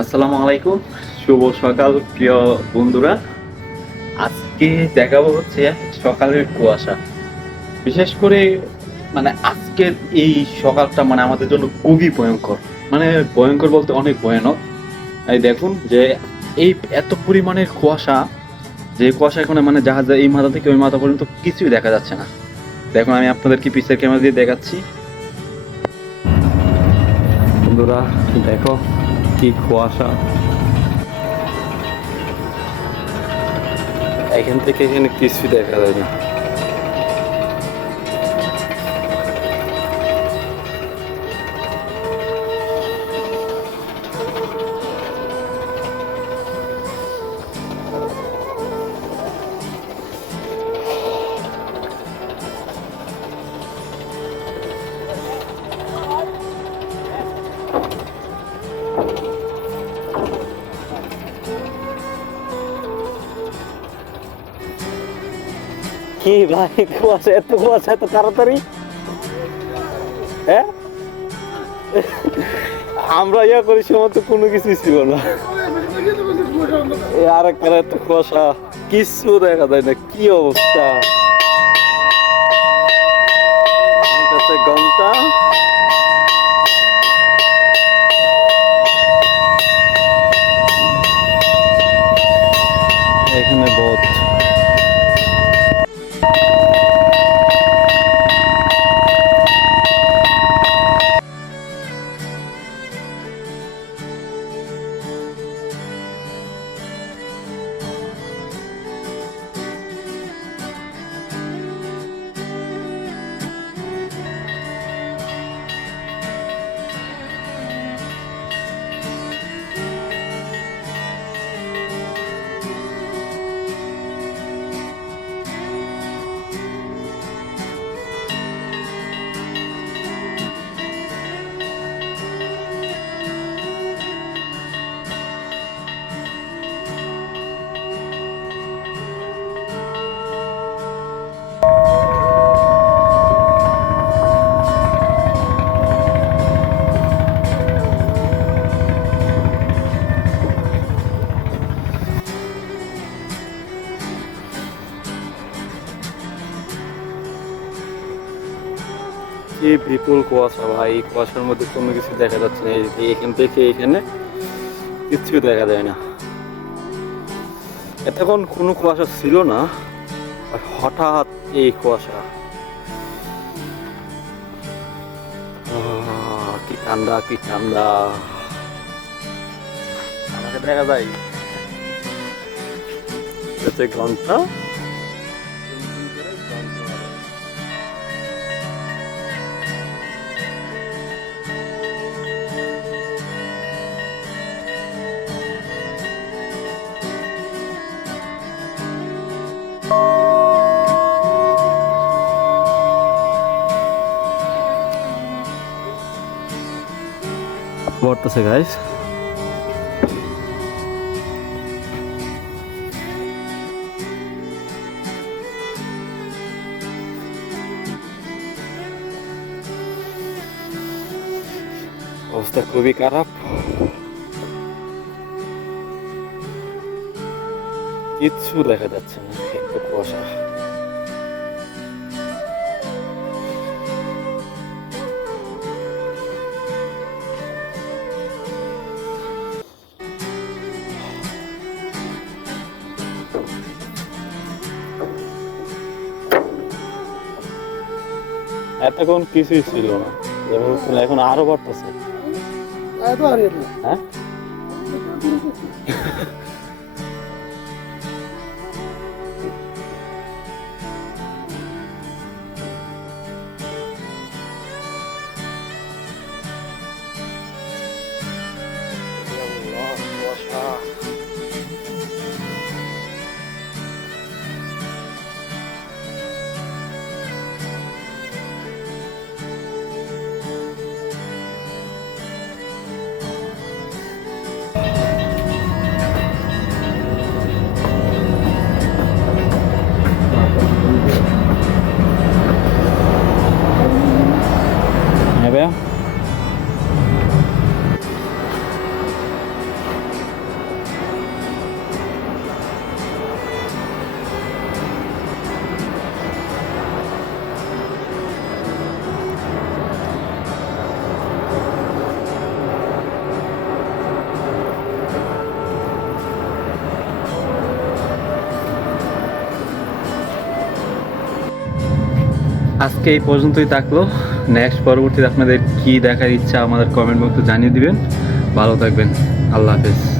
আসসালামু আলাইকুম, শুভ সকাল প্রিয় বন্ধুরা। আজকে দেখাবো হচ্ছে সকালের কুয়াশা। বিশেষ করে আজকের এই সকালটা আমাদের জন্য খুবই ভয়ংকর। ভয়ংকর বলতে অনেক ভয়ানক। এই দেখুন যে এই এত পরিমাণের কুয়াশা, যে কুয়াশা এখন জাহাজের এই মাথা থেকে ওই মাথা পর্যন্ত কিছুই দেখা যাচ্ছে না। দেখুন আমি আপনাদেরকে পিছের ক্যামেরা দিয়ে দেখাচ্ছি। বন্ধুরা দেখো কি কুয়াশা, এখান থেকে এখানে কিছুই দেখা যায় না। কি ভাই, কুয়াশা এত তাড়াতাড়ি? হ্যাঁ, আমরা ইয়া করি সময় তো কোনো কিছুই ছিল না। আর একটা এত কুয়াশা, কিছু দেখা যায় না। কি অবস্থা! ঘন্টা এখানে বহুত। কি বিপুল কুয়াশা ভাই! এই কুয়াশার মধ্যে কোনো কিছু দেখা যাচ্ছে না। এখান থেকে এখানে কিচ্ছু দেখা যায় না। এতক্ষণ কোনো কুয়াশা ছিল না, আর হঠাৎ এই কুয়াশা। কি ঠান্ডা, কি ঠান্ডা! আমাকে দেখা যায় ঘন্টা। পড়তেছে গাইস। অবস্থা খুবই খারাপ, কিচ্ছু দেখা যাচ্ছে না, একটু কুয়াশা। এতক্ষণ কিছুই ছিল না, এখন আরো বাড়তেছে। হ্যাঁ, আজকে এই পর্যন্তই থাকলো। নেক্সট পরবর্তীতে আপনাদের কি দেখার ইচ্ছা আমাদের কমেন্ট বক্সে জানিয়ে দিবেন। ভালো থাকবেন। আল্লাহ হাফেজ।